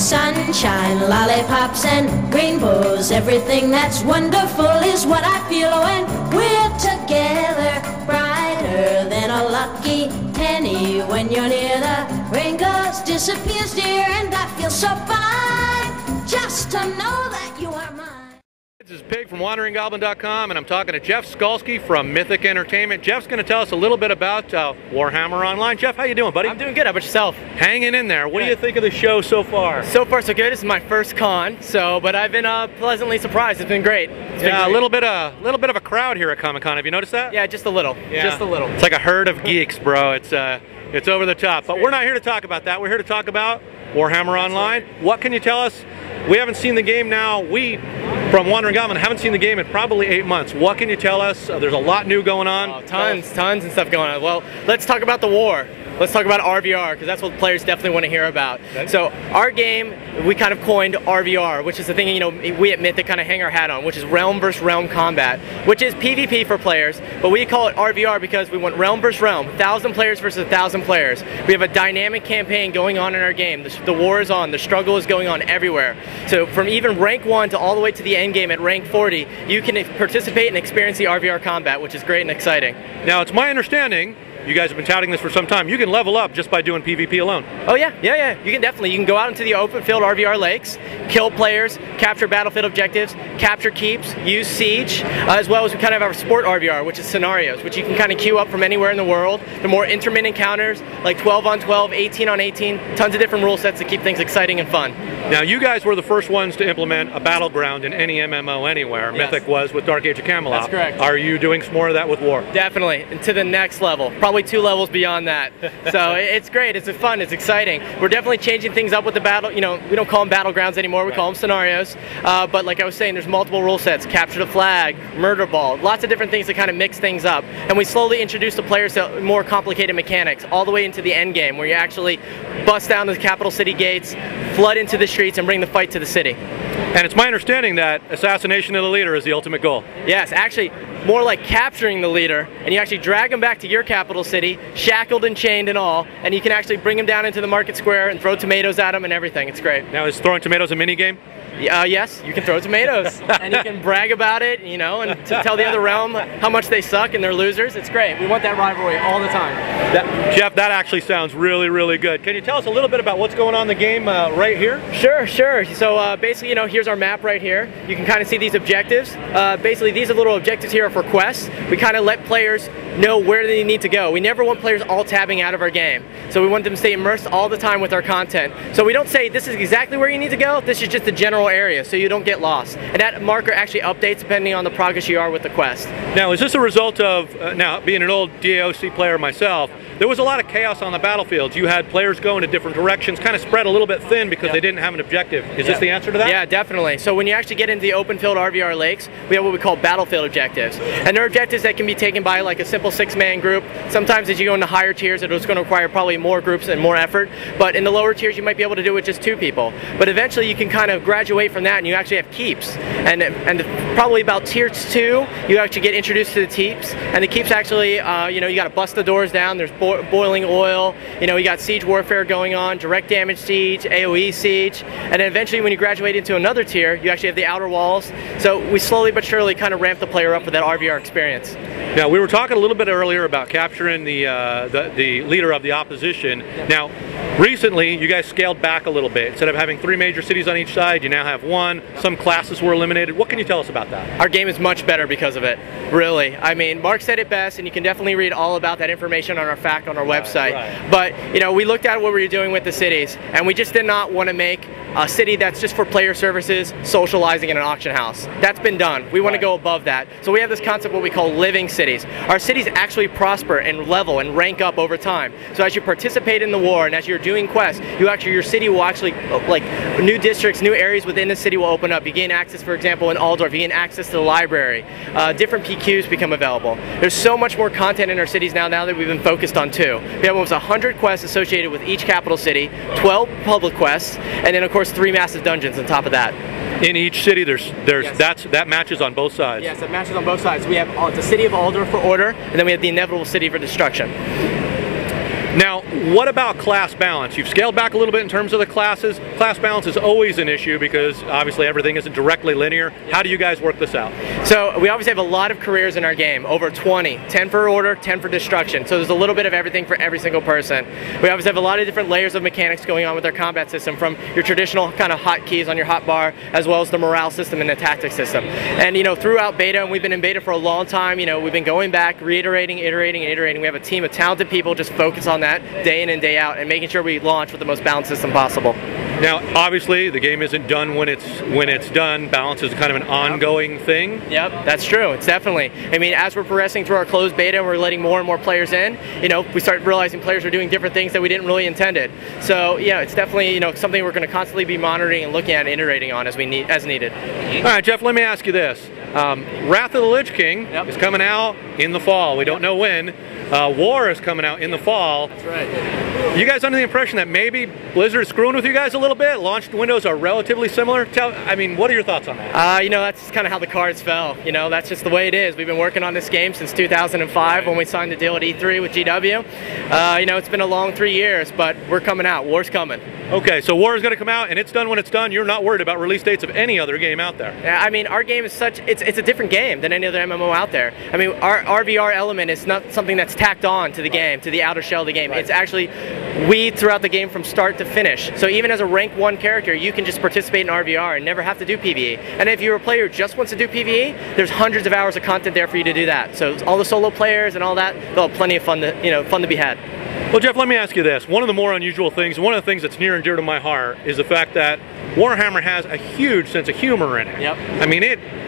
Sunshine, lollipops, and rainbows. Everything that's wonderful is what I feel when we're together. Brighter than a lucky penny when you're near. The rain goes, disappears, dear, and I feel so fine just to know that you are mine. This is Pig from WanderingGoblin.com, and I'm talking to Jeff Skalski from Mythic Entertainment. Jeff's going to tell us a little bit about Warhammer Online. Jeff, how you doing, buddy? I'm doing good. How about yourself? Hanging in there. What do you think of the show so far? So far, so good. This is my first con, but I've been pleasantly surprised. It's been great. A little bit of a crowd here at Comic-Con. Have you noticed that? Yeah, just a little. Yeah. Just a little. It's like a herd of geeks, bro. It's over the top. But we're not here to talk about that. We're here to talk about Warhammer Online. What can you tell us? We haven't seen the game now. We, from Wandering Goblin, haven't seen the game in probably 8 months. What can you tell us? There's a lot new going on. Oh, tons and stuff going on. Well, let's talk about the war. Let's talk about RVR, because that's what players definitely want to hear about. Okay. So our game, we kind of coined RVR, which is the thing, you know, we at Mythic kind of hang our hat on, which is realm versus realm combat, which is PvP for players, but we call it RVR because we want realm versus realm, 1,000 players versus 1,000 players. We have a dynamic campaign going on in our game. The war is on, the struggle is going on everywhere. So from even rank 1 to all the way to the end game at rank 40, you can participate and experience the RVR combat, which is great and exciting. Now, it's my understanding, you guys have been touting this for some time, you can level up just by doing PvP alone. Oh yeah. You can definitely. You can go out into the open field RVR lakes, kill players, capture battlefield objectives, capture keeps, use siege, as well as we kind of have our sport RVR, which is scenarios, which you can kind of queue up from anywhere in the world. The more intermittent encounters, like 12 on 12, 18 on 18, tons of different rule sets to keep things exciting and fun. Now, you guys were the first ones to implement a battleground in any MMO anywhere. Yes. Mythic was with Dark Age of Camelot. That's correct. Are you doing some more of that with War? Definitely, and to the next level. Probably 2 levels beyond that. So it's great, it's fun, it's exciting. We're definitely changing things up with the battle, you know, we don't call them battlegrounds anymore, we call them scenarios. But like I was saying, there's multiple rule sets, capture the flag, murder ball, lots of different things to kind of mix things up. And we slowly introduce the players to more complicated mechanics, all the way into the end game, where you actually bust down the capital city gates, flood into the streets, and bring the fight to the city. And it's my understanding that assassination of the leader is the ultimate goal. Yes, actually, more like capturing the leader, and you actually drag him back to your capital city, shackled and chained and all, and you can actually bring him down into the market square and throw tomatoes at him and everything. It's great. Now, is throwing tomatoes a mini game? Yes, you can throw tomatoes, and you can brag about it, you know, and to tell the other realm how much they suck and they're losers. It's great. We want that rivalry all the time. Jeff, that actually sounds really, really good. Can you tell us a little bit about what's going on in the game right here? Sure. So basically, you know, here's our map right here. You can kind of see these objectives. Basically, these are little objectives here for quests. We kind of let players know where they need to go. We never want players all tabbing out of our game. So we want them to stay immersed all the time with our content. So we don't say this is exactly where you need to go. This is just the general area, so you don't get lost. And that marker actually updates depending on the progress you are with the quest. Now, is this a result of, now being an old DAOC player myself, there was a lot of chaos on the battlefields. You had players going in different directions, kind of spread a little bit thin because they didn't have an objective. Is this the answer to that? Yeah, definitely. So when you actually get into the open field RVR lakes, we have what we call battlefield objectives. And they're objectives that can be taken by like a simple 6-man group. Sometimes as you go into higher tiers, it's going to require probably more groups and more effort. But in the lower tiers, you might be able to do it with just 2 people. But eventually you can kind of graduate from that and you actually have keeps. And probably about tier 2, you actually get introduced to the keeps. And the keeps actually, you know, you got to bust the doors down. There's boiling oil. You know, you got siege warfare going on, direct damage siege, AoE siege. And then eventually when you graduate into another tier, you actually have the outer walls. So we slowly but surely kind of ramp the player up with that RVR experience. Now, we were talking a little bit earlier about capturing the leader of the opposition. Now, recently, you guys scaled back a little bit. Instead of having 3 major cities on each side, you now have 1. Some classes were eliminated. What can you tell us about that? Our game is much better because of it, really. I mean, Mark said it best, and you can definitely read all about that information on our fact on our website. Right. But, you know, we looked at what we were doing with the cities, and we just did not want to make a city that's just for player services, socializing in an auction house. That's been done. We want to go above that. So we have this concept what we call living cities. Our cities actually prosper and level and rank up over time. So as you participate in the war and as you're doing quests, your city will actually, like, new districts, new areas within the city will open up. You gain access, for example, in Aldorf, you gain access to the library. Different PQs become available. There's so much more content in our cities now that we've been focused on too. We have almost 100 quests associated with each capital city, 12 public quests, and then of course 3 massive dungeons on top of that. In each city, there's yes. that matches on both sides. Yes, that matches on both sides. We have the city of Aldorf for order, and then we have the inevitable city for destruction. Now, What about class balance? You've scaled back a little bit in terms of the classes. Class balance is always an issue because obviously everything isn't directly linear. How do you guys work this out? So we obviously have a lot of careers in our game, over 20, 10 for order, 10 for destruction. So there's a little bit of everything for every single person. We obviously have a lot of different layers of mechanics going on with our combat system, from your traditional kind of hotkeys on your hotbar, as well as the morale system and the tactics system. And throughout beta, and we've been in beta for a long time, we've been going back, reiterating, iterating, and iterating. We have a team of talented people just focus on that day in and day out, and making sure we launch with the most balanced system possible. Now, obviously, the game isn't done when it's done. Balance is kind of an ongoing thing. Yep, that's true. It's definitely. I mean, as we're progressing through our closed beta and we're letting more and more players in, we start realizing players are doing different things that we didn't really intended. So yeah, it's definitely something we're going to constantly be monitoring and looking at and iterating on as needed. All right, Jeff. Let me ask you this: Wrath of the Lich King is coming out in the fall. We don't know when. War is coming out in the fall. That's right. You guys under the impression that maybe Blizzard's screwing with you guys a little bit? Launch windows are relatively similar. What are your thoughts on that? That's kind of how the cards fell. That's just the way it is. We've been working on this game since 2005 when we signed the deal at E3 with GW. It's been a long 3 years, but we're coming out. War's coming. Okay, so War is going to come out, and it's done when it's done. You're not worried about release dates of any other game out there. Yeah, I mean, our game is it's a different game than any other MMO out there. I mean, our VR element is not something that's tacked on to the game, to the outer shell of the game. Right. It's actually weaved throughout the game from start to finish. So even as a rank 1 character, you can just participate in RVR and never have to do PvE. And if you're a player who just wants to do PvE, there's hundreds of hours of content there for you to do that. So all the solo players and all that, they'll have plenty of fun to be had. Well, Jeff, let me ask you this. One of the more unusual things, one of the things that's near and dear to my heart, is the fact that Warhammer has a huge sense of humor in it. Yep. I mean,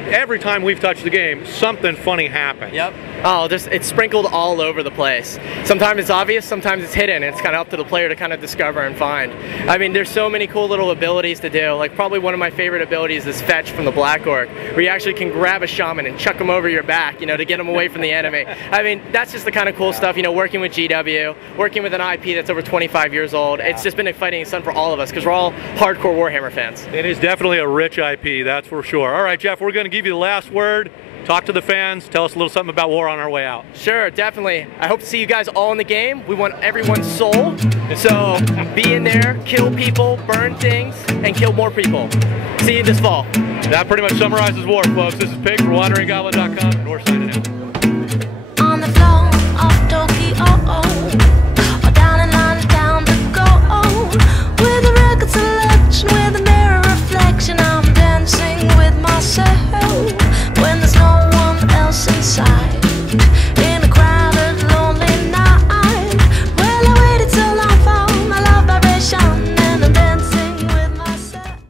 every time we've touched the game, something funny happens. Yep. Oh, it's sprinkled all over the place. Sometimes it's obvious, sometimes it's hidden. It's kind of up to the player to kind of discover and find. I mean, there's so many cool little abilities to do. Like, probably one of my favorite abilities is Fetch from the Black Orc, where you actually can grab a shaman and chuck him over your back, to get him away from the enemy. I mean, that's just the kind of cool stuff, working with GW, working with an IP that's over 25 years old. It's just been exciting and fun for all of us, because we're all hardcore Warhammer fans. It is definitely a rich IP, that's for sure. All right, Jeff, we're going to give you the last word. Talk to the fans. Tell us a little something about War on our way out. Sure, definitely. I hope to see you guys all in the game. We want everyone's soul. So be in there, kill people, burn things, and kill more people. See you this fall. That pretty much summarizes War, folks. This is Pig for WanderingGoblin.com, and we're signing out.